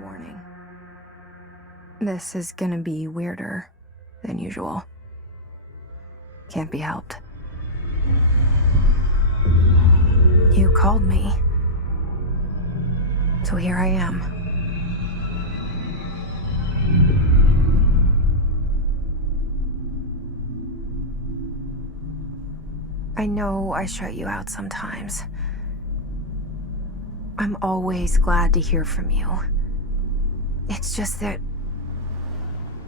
warning. This is gonna be weirder than usual. Can't be helped. You called me. So here I am. I know I shut you out sometimes. I'm always glad to hear from you. It's just that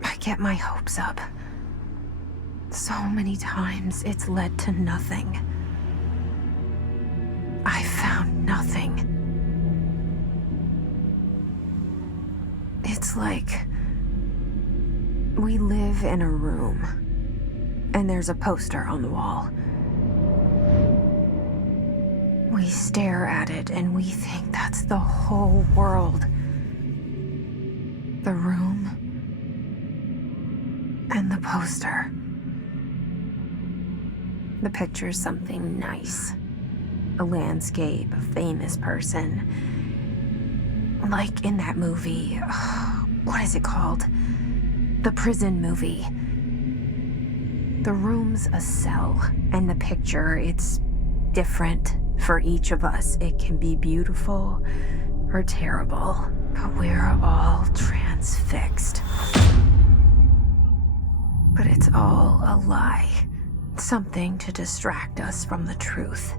I get my hopes up. So many times it's led to nothing. I found nothing. It's like we live in a room, and there's a poster on the wall. We stare at it and we think that's the whole world. The room and the poster. The picture's something nice. A landscape, a famous person. Like in that movie, what is it called? The prison movie. The room's a cell, and the picture, it's different for each of us. It can be beautiful or terrible, but we're all transfixed. But it's all a lie. Something to distract us from the truth.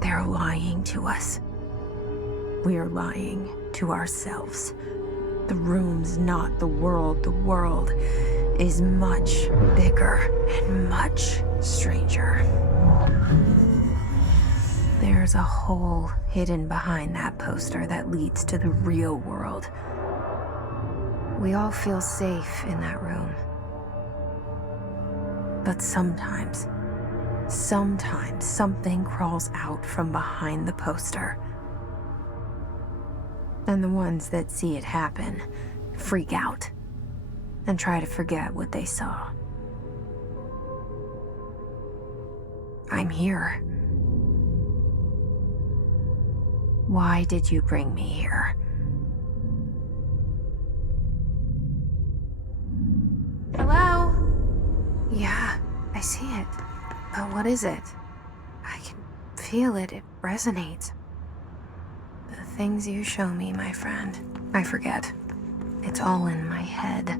They're lying to us. We're lying to ourselves. The room's not the world. The world is much bigger and much stranger. There's a hole hidden behind that poster that leads to the real world. We all feel safe in that room. But sometimes something crawls out from behind the poster. And the ones that see it happen freak out and try to forget what they saw. I'm here. Why did you bring me here? Hello? Yeah, I see it. But what is it? I can feel it. It resonates. The things you show me, my friend, I forget. It's all in my head.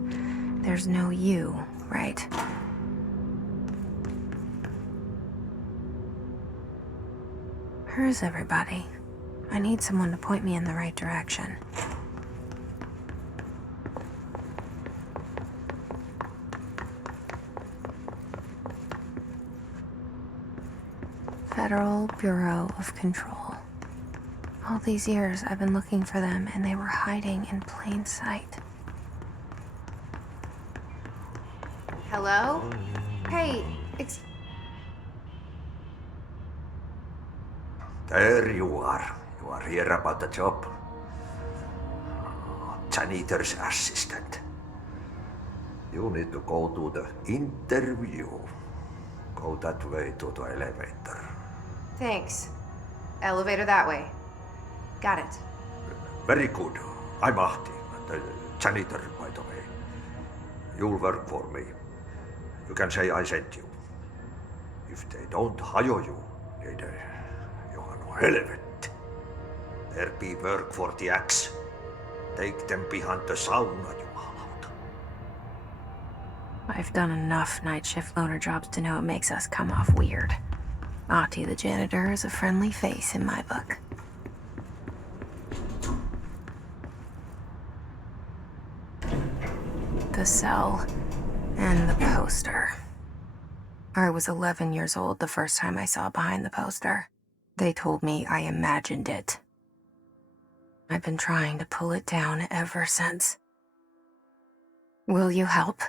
There's no you, right? Where's everybody? I need someone to point me in the right direction. Federal Bureau of Control. All these years I've been looking for them and they were hiding in plain sight. Hello? Hey, There you are. You are here about the job. Janitor's assistant. You need to go to the interview. Go that way to the elevator. Thanks. Elevator that way. Got it. Very good. I'm Ahti, the janitor, by the way. You'll work for me. You can say I sent you. If they don't hire you, niin Johan on helvet. There be work for the axe. Take them behind the sauna, jumalauta. I've done enough night shift loner jobs to know it makes us come off weird. Ahti the janitor is a friendly face in my book. The cell and the poster. I was 11 years old the first time I saw behind the poster. They told me I imagined it. I've been trying to pull it down ever since. Will you help?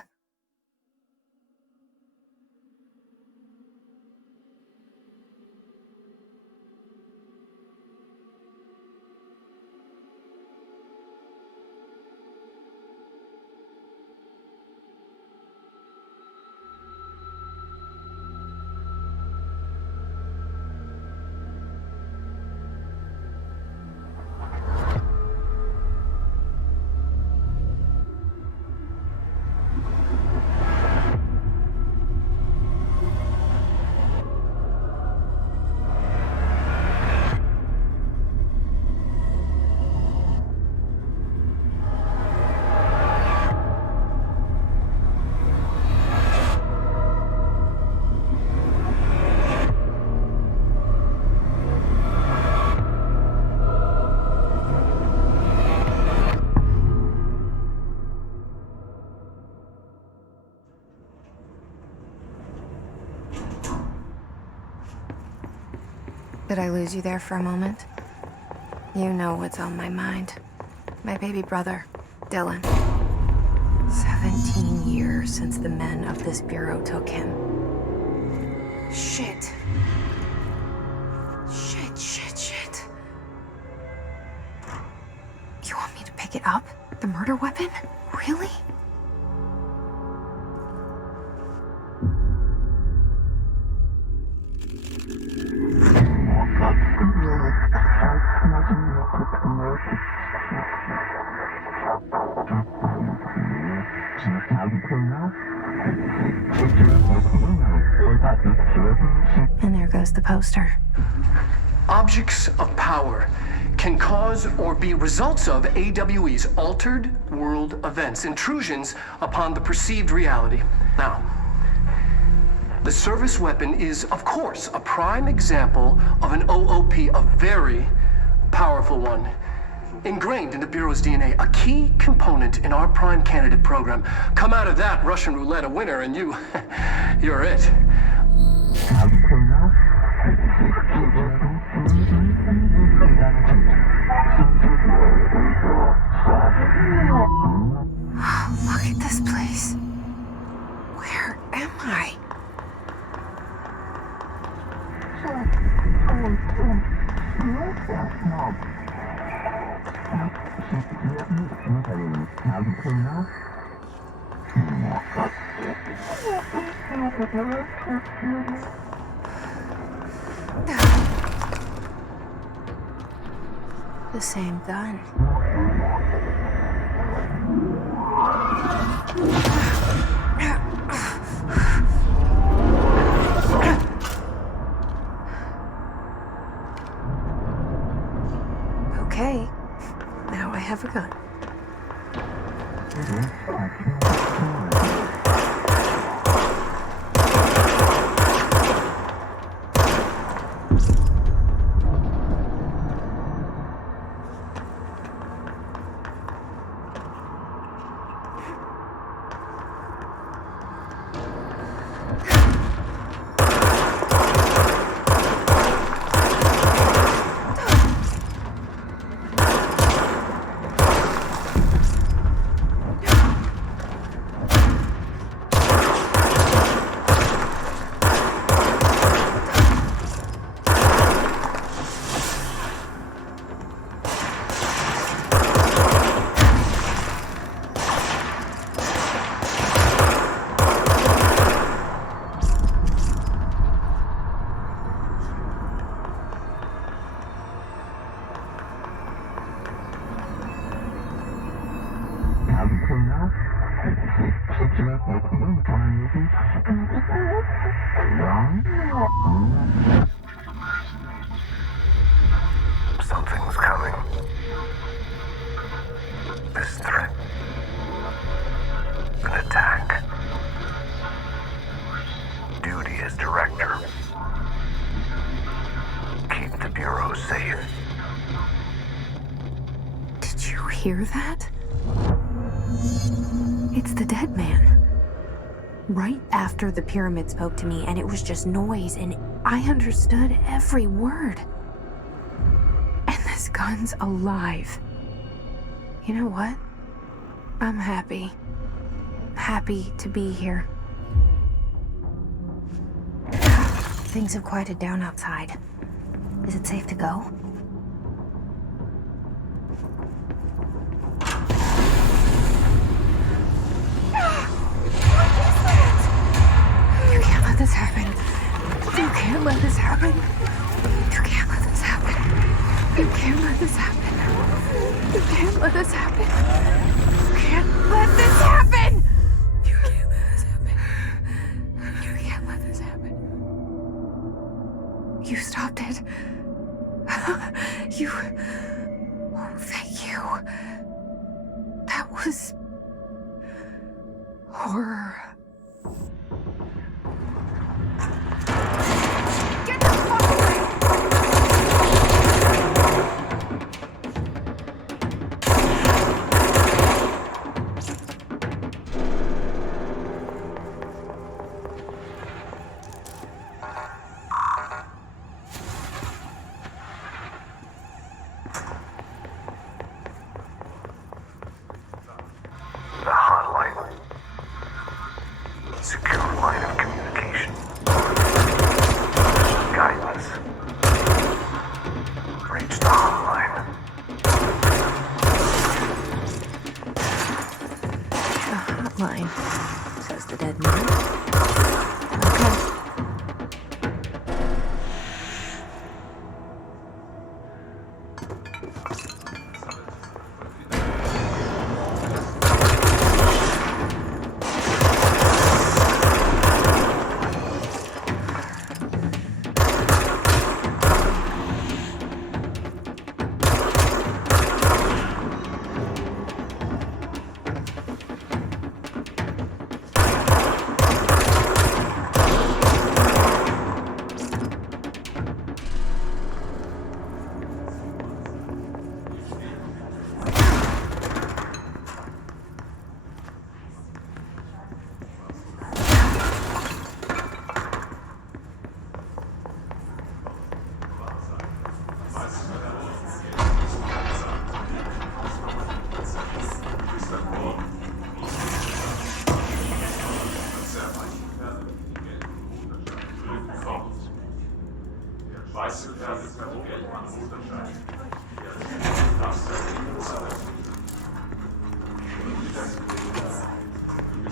Did I lose you there for a moment? You know what's on my mind. My baby brother, Dylan. 17 years since the men of this bureau took him. Shit. Shit. You want me to pick it up? The murder weapon? Really? And there goes the poster. Objects of power can cause or be results of AWE's altered world events, intrusions upon the perceived reality. Now, the service weapon is, of course, a prime example of an OOP, a very powerful one. Ingrained in the Bureau's DNA, a key component in our prime candidate program. Come out of that Russian roulette a winner and you're it. Look at this place. Where am I? The same gun. Okay, now I have a gun. Something's coming. This threat. An attack. Duty as director. Keep the Bureau safe. Did you hear that? It's the dead man. Right after the pyramid spoke to me, and it was just noise, and I understood every word. And this gun's alive. You know what? I'm happy. Happy to be here. Things have quieted down outside. Is it safe to go? You can't let this happen. You can't let this happen. You can't let this happen. You can't let this happen. You can't let this happen. You can't let this happen. You can't let this happen. You can't let this happen. You stopped it. You... Oh, thank you. That was... horror. Get the fuck away! Secure line of communication. Guidance. Reach the hotline. The hotline, says the dead man. Okay.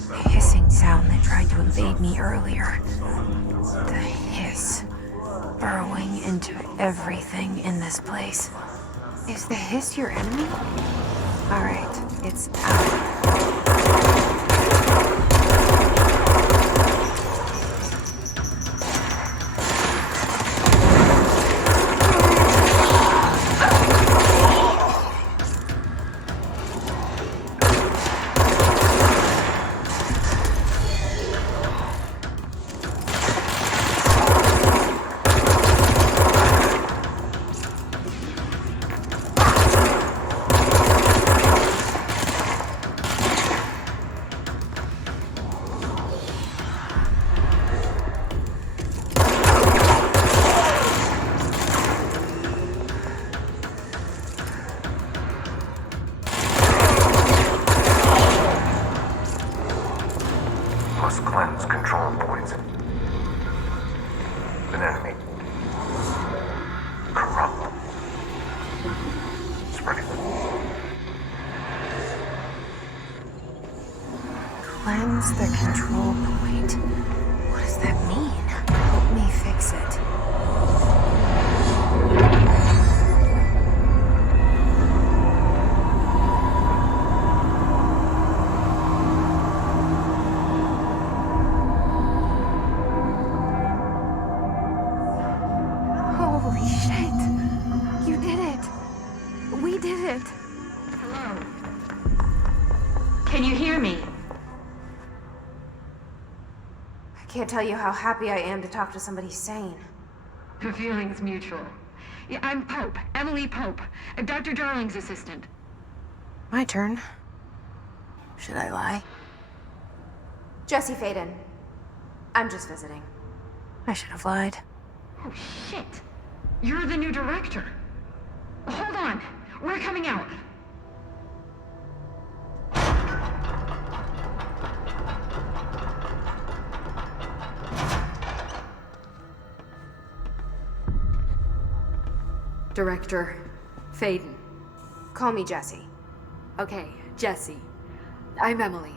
The hissing sound that tried to invade me earlier. The hiss, burrowing into everything in this place. Is the hiss your enemy? All right, it's out. Must cleanse control points. An enemy. Corrupt. Spreading. Cleanse the control point. What does that mean? Help me fix it. Holy shit. You did it. We did it. Hello. Can you hear me? I can't tell you how happy I am to talk to somebody sane. The feeling's mutual. Yeah, I'm Pope, Emily Pope, Dr. Darling's assistant. My turn. Should I lie? Jesse Faden. I'm just visiting. I should have lied. Oh, shit. You're the new director. Hold on. We're coming out. Director Faden. Call me Jesse. Okay, Jesse. I'm Emily.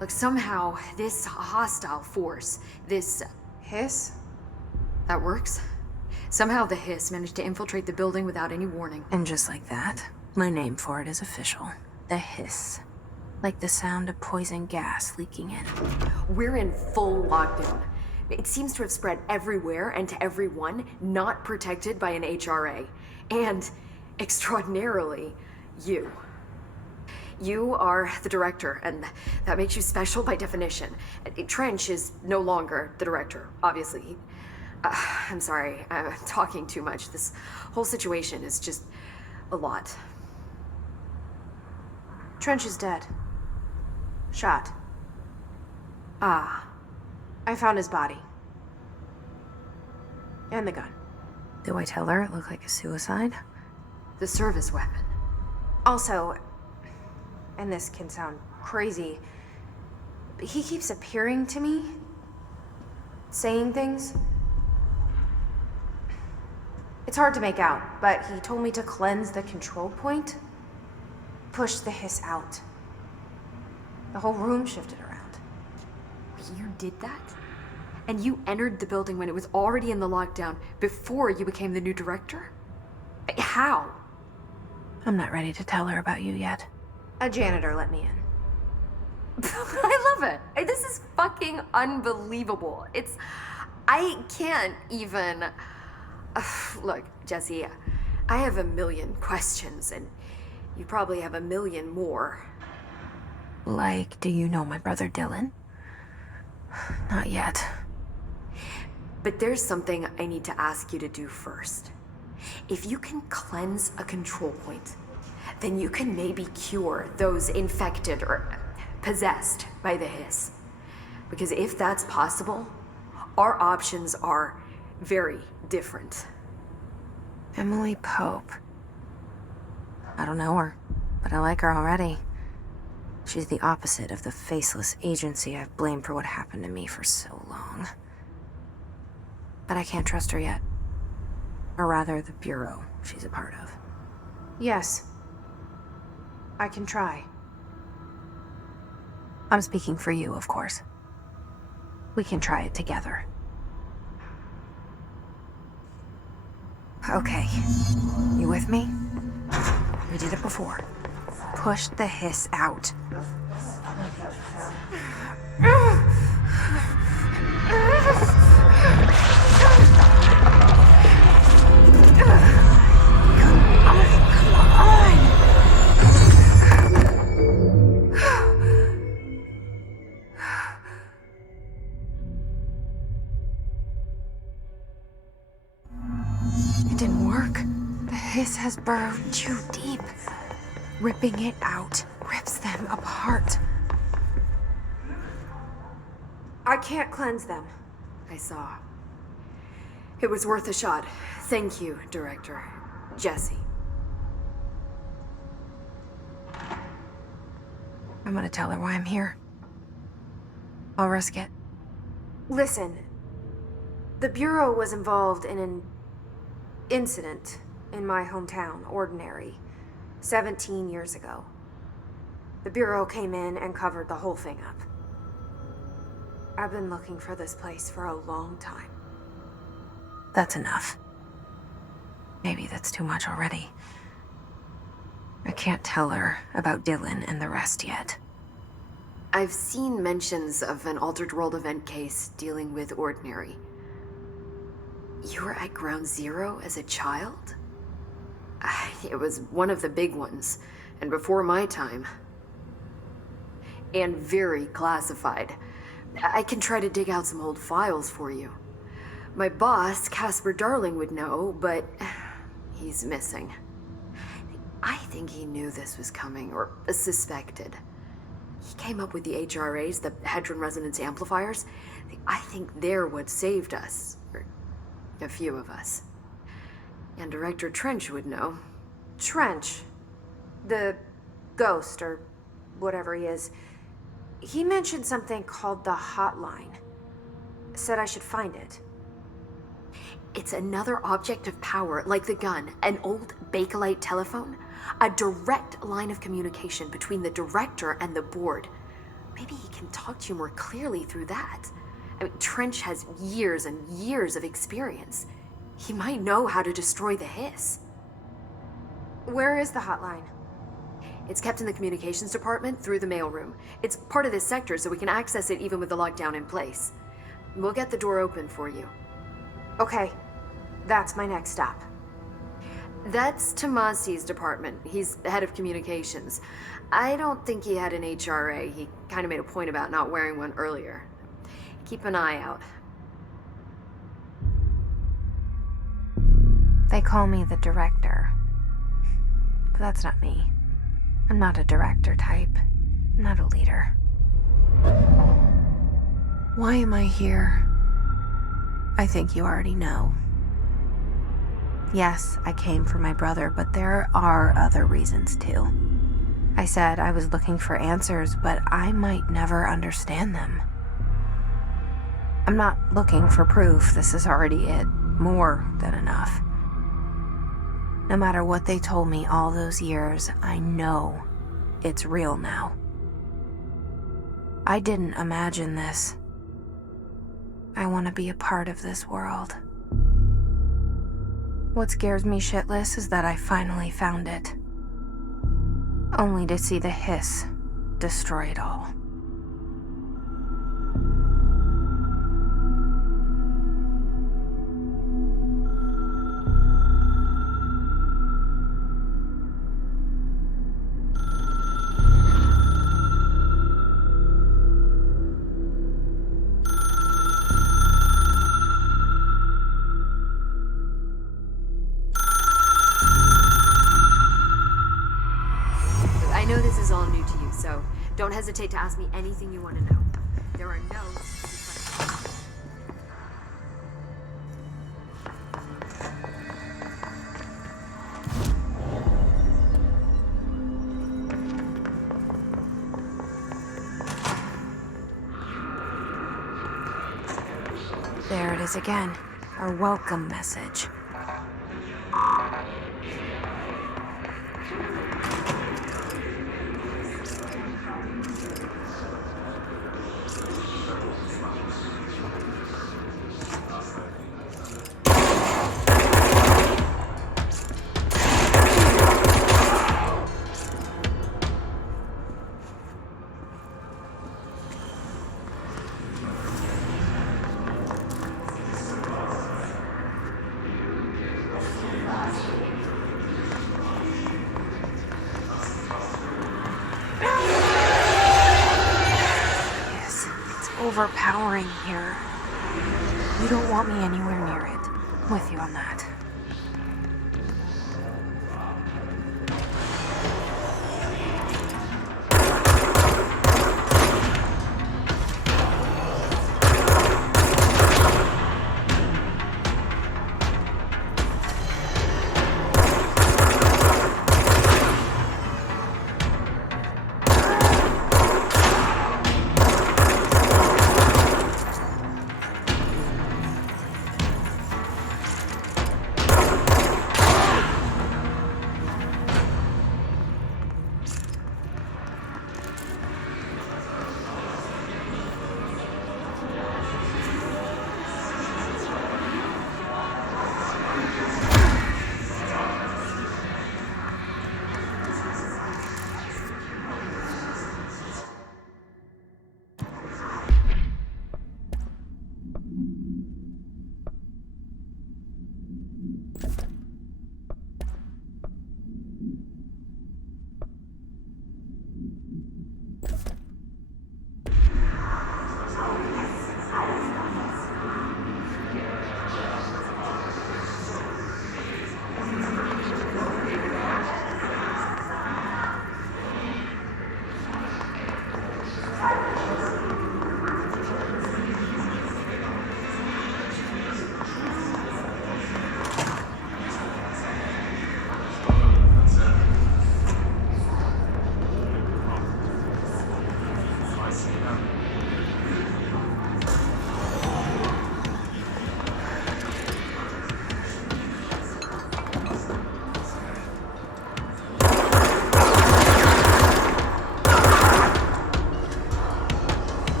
Look, somehow this hostile force, this... Hiss? that works? Somehow the hiss managed to infiltrate the building without any warning. And just like that, my name for it is official. The hiss. Like the sound of poison gas leaking in. We're in full lockdown. It seems to have spread everywhere and to everyone not protected by an HRA. And, extraordinarily, you. You are the director, and that makes you special by definition. Trench is no longer the director, obviously. I'm sorry, I'm talking too much. This whole situation is just a lot. Trench is dead. Shot. Ah. I found his body. And the gun. Do I tell her it looked like a suicide? The service weapon. Also, and this can sound crazy, he keeps appearing to me, saying things. It's hard to make out, but he told me to cleanse the control point, push the hiss out. The whole room shifted around. You did that? And you entered the building when it was already in the lockdown before you became the new director? How? I'm not ready to tell her about you yet. A janitor let me in. I love it. This is fucking unbelievable. I can't even... Look, Jesse, I have a million questions, and you probably have a million more. Like, do you know my brother Dylan? Not yet. But there's something I need to ask you to do first. If you can cleanse a control point, then you can maybe cure those infected or possessed by the hiss. Because if that's possible, our options are very different. Emily Pope. I don't know her, but I like her already. She's the opposite of the faceless agency I've blamed for what happened to me for so long. But I can't trust her yet. Or rather, the Bureau she's a part of. Yes. I can try. I'm speaking for you, of course. We can try it together. Okay. You with me? We did it before. Push the hiss out. It didn't work. The hiss has burrowed too deep. Ripping it out rips them apart. I can't cleanse them. I saw. It was worth a shot. Thank you, Director. Jesse. I'm gonna tell her why I'm here. I'll risk it. Listen. The Bureau was involved in an incident in my hometown, Ordinary, 17 years ago. The Bureau came in and covered the whole thing up. I've been looking for this place for a long time. That's enough. Maybe that's too much already. I can't tell her about Dylan and the rest yet. I've seen mentions of an Altered World event case dealing with Ordinary. You were at Ground Zero as a child? It was one of the big ones, and before my time. And very classified. I can try to dig out some old files for you. My boss, Casper Darling, would know, but he's missing. I think he knew this was coming, or suspected. He came up with the HRAs, the Hadron Resonance Amplifiers. I think they're what saved us. Or a few of us. And Director Trench would know. Trench. The ghost, or whatever he is. He mentioned something called the hotline. Said I should find it. It's another object of power, like the gun, an old Bakelite telephone. A direct line of communication between the director and the board. Maybe he can talk to you more clearly through that. I mean, Trench has years and years of experience. He might know how to destroy the hiss. Where is the hotline? It's kept in the communications department through the mailroom. It's part of this sector, so we can access it even with the lockdown in place. We'll get the door open for you. Okay, that's my next stop. That's Tomasi's department. He's the head of communications. I don't think he had an HRA. He kind of made a point about not wearing one earlier. Keep an eye out. They call me the director. But that's not me. I'm not a director type. I'm not a leader. Why am I here? I think you already know. Yes, I came for my brother, but there are other reasons too. I said I was looking for answers, but I might never understand them. I'm not looking for proof. This is already it. More than enough. No matter what they told me all those years, I know it's real now. I didn't imagine this. I want to be a part of this world. What scares me shitless is that I finally found it. Only to see the hiss destroy it all. I know this is all new to you, so don't hesitate to ask me anything you want to know. There are no secrets. There it is again. Our welcome message. Overpowering here. You don't want me anywhere near it. I'm with you on that.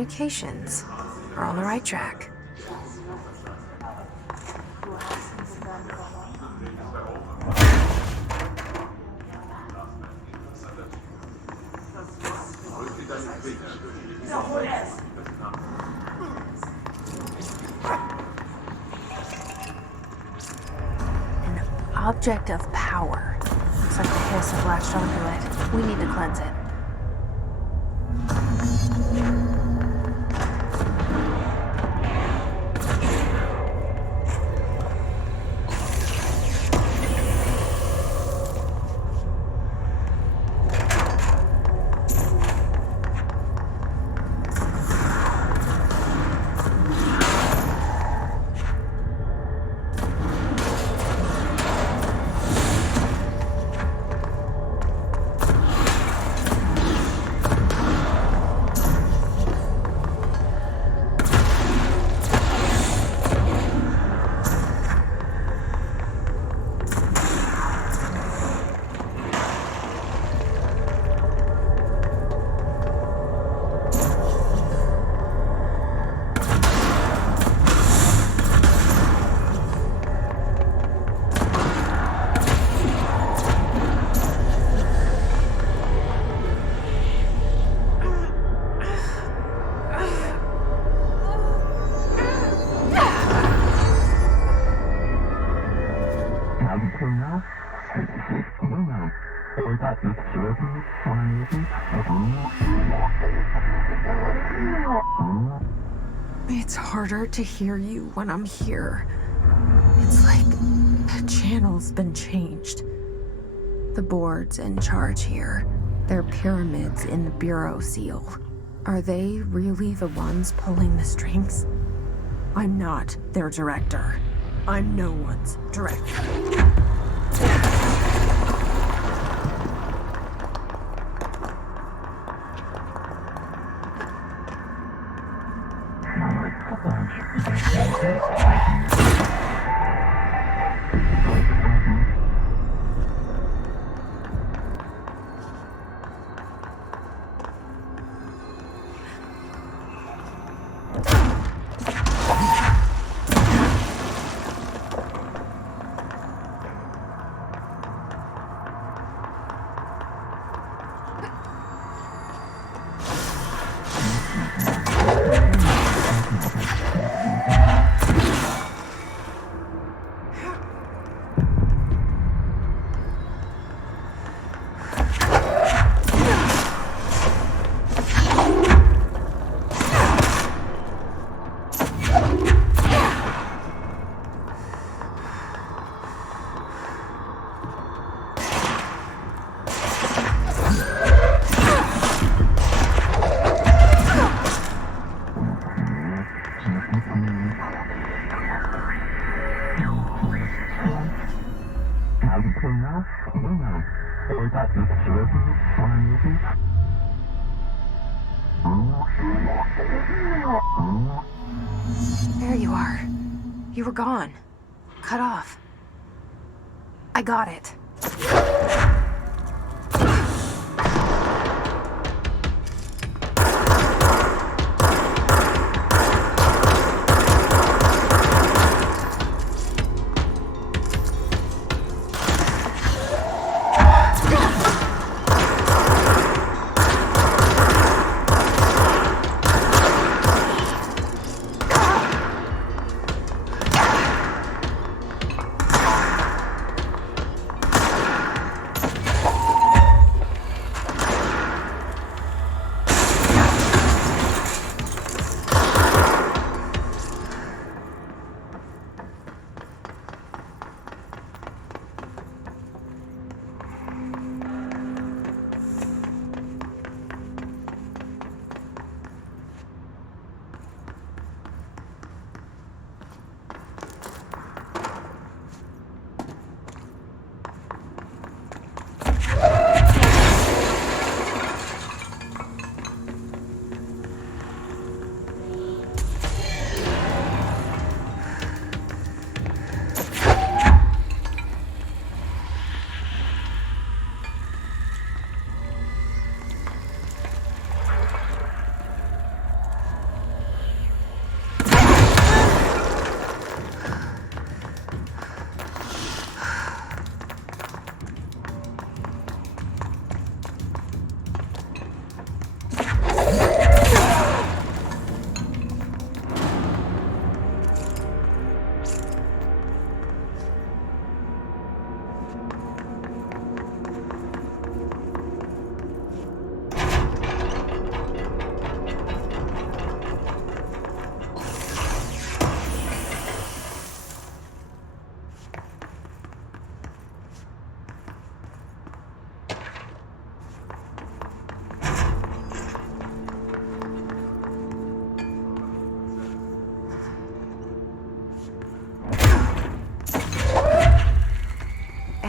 communications. We're on the right track. An object of power. Looks like the hiss have latched onto it. We need to cleanse it. It's harder to hear you when I'm here. It's like the channel's been changed. The board's in charge here. They're pyramids in the Bureau seal. Are they really the ones pulling the strings? I'm not their director. I'm no one's director. There you are. You were gone. Cut off. I got it.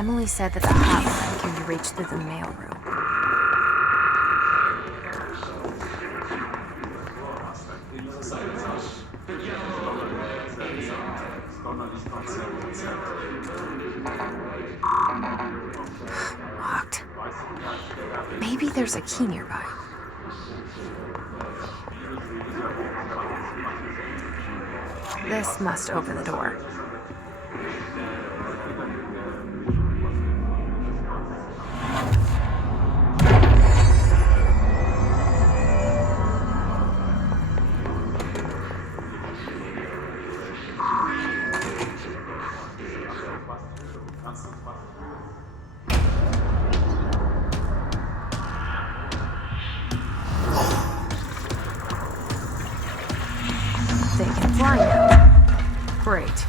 Emily said that the hotline can be reached through the mailroom. Locked. Maybe there's a key nearby. This must open the door. They can fly now. Great.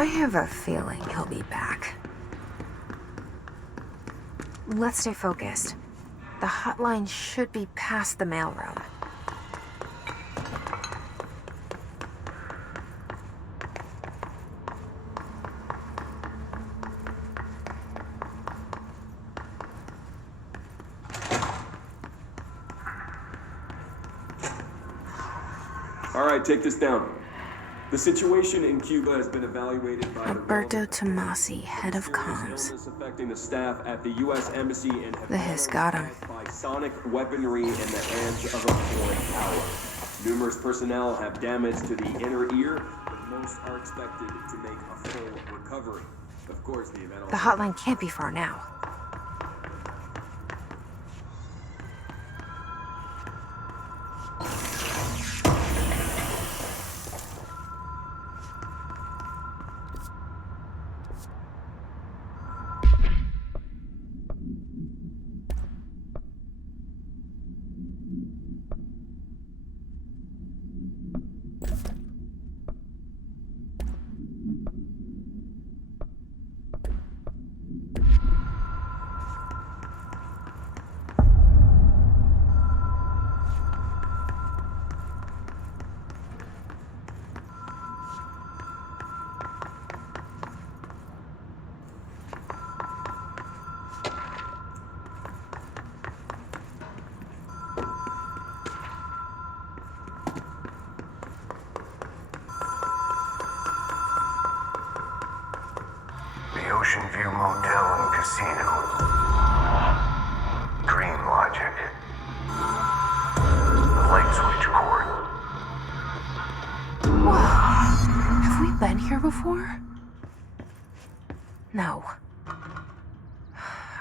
I have a feeling he'll be back. Let's stay focused. The hotline should be past the mailroom. All right, take this down. The situation in Cuba has been evaluated by Alberto Tomasi, head of comms. affecting the staff at the U.S. Embassy in The Hiss got him. by sonic weaponry in the hands of a foreign power. Numerous personnel have damage to the inner ear, but most are expected to make a full recovery. Of course, the event The hotline can't be far now. The Ocean View Motel and Casino. Dream Logic. The light switch cord. Whoa. Have we been here before? No.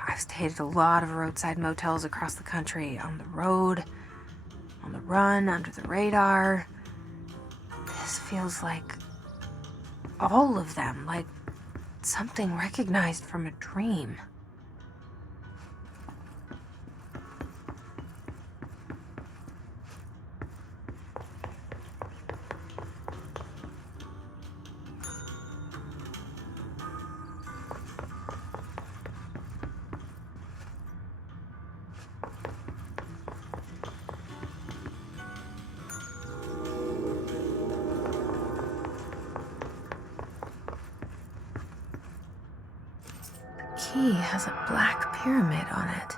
I've stayed at a lot of roadside motels across the country, on the road, on the run, under the radar. This feels like all of them, like something recognized from a dream. key has a black pyramid on it.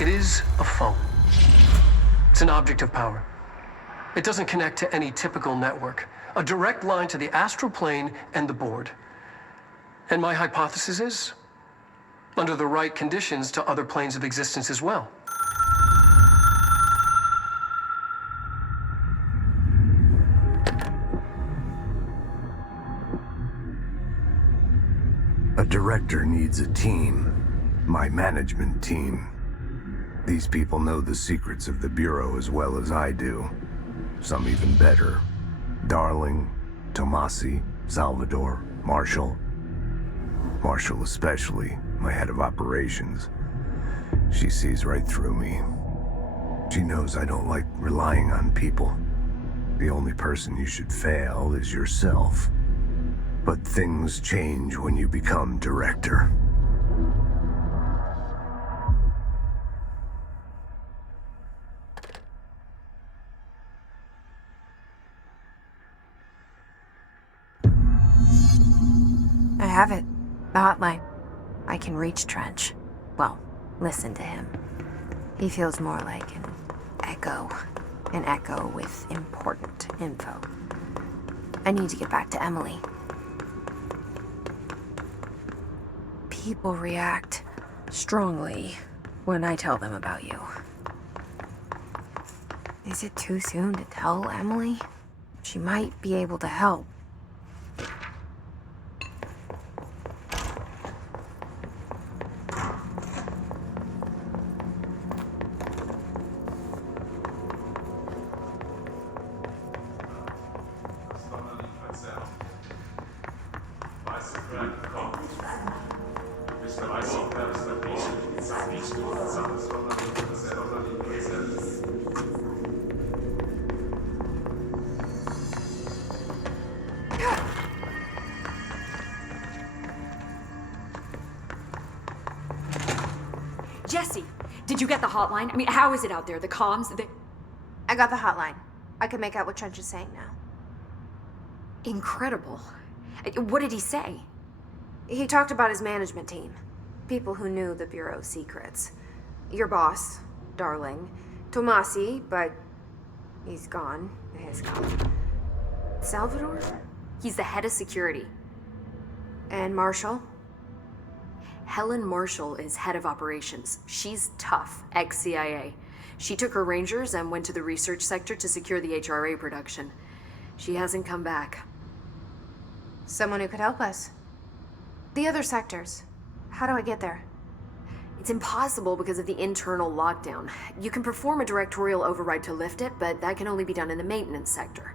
It is a phone. It's an object of power. It doesn't connect to any typical network. A direct line to the astral plane and the board. And my hypothesis is, under the right conditions, to other planes of existence as well. A director needs a team. My management team. These people know the secrets of the Bureau as well as I do. Some even better. Darling, Tomasi, Salvador, Marshall. Marshall especially, my head of operations. She sees right through me. She knows I don't like relying on people. The only person you should fail is yourself. But things change when you become director. I have it. The hotline. I can reach Trench. Well, listen to him. He feels more like an echo. An echo with important info. I need to get back to Emily. People react strongly when I tell them about you. Is it too soon to tell Emily? She might be able to help. Jesse, did you get the hotline? I mean, how is it out there? The comms? I got the hotline. I can make out what Trench is saying now. Incredible. What did he say? He talked about his management team. People who knew the Bureau's secrets. Your boss, Darling. Tomasi, but he's gone. He's gone. Salvador? He's the head of security. And Marshall? Helen Marshall is head of operations. She's tough, ex-CIA. She took her Rangers and went to the research sector to secure the HRA production. She hasn't come back. Someone who could help us. The other sectors. How do I get there? It's impossible because of the internal lockdown. You can perform a directorial override to lift it, but that can only be done in the maintenance sector.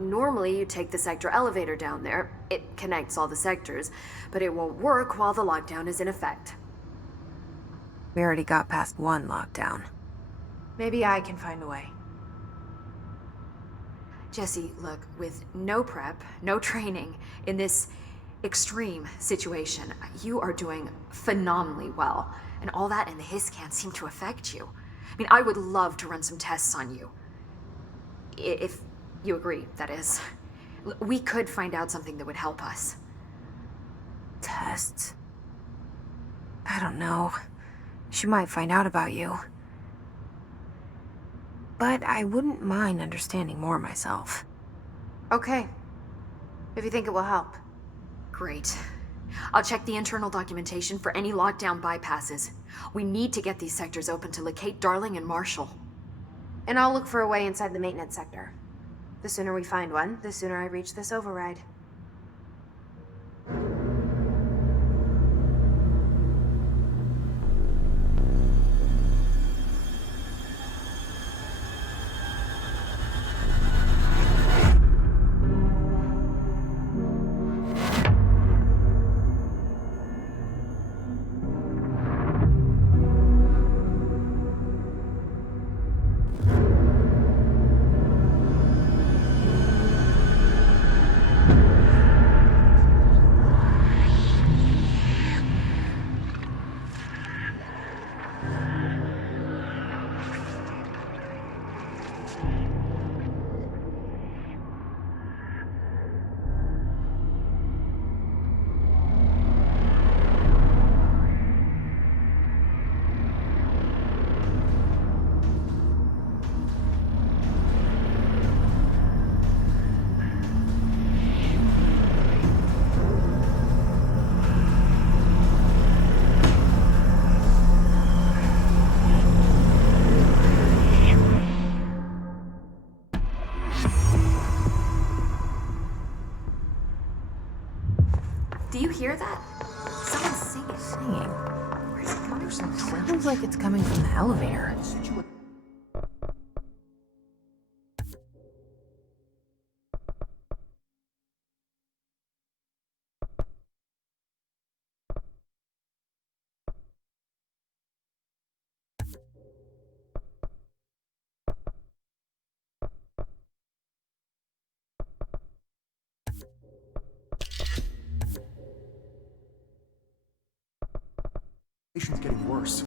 Normally, you take the sector elevator down there. It connects all the sectors, but it won't work while the lockdown is in effect. We already got past one lockdown. Maybe I can find a way. Jesse, look, with no prep, no training, in this extreme situation, you are doing phenomenally well. And all that and the hiss can't seem to affect you. I mean, I would love to run some tests on you. If you agree, that is. We could find out something that would help us. Tests? I don't know. She might find out about you. But I wouldn't mind understanding more myself. Okay. If you think it will help. Great. I'll check the internal documentation for any lockdown bypasses. We need to get these sectors open to locate Darling and Marshall. And I'll look for a way inside the maintenance sector. The sooner we find one, the sooner I reach this override. Do you hear that? Someone's singing. Singing? Where's it coming from? Sounds like it's coming from the elevator. Situation's getting worse.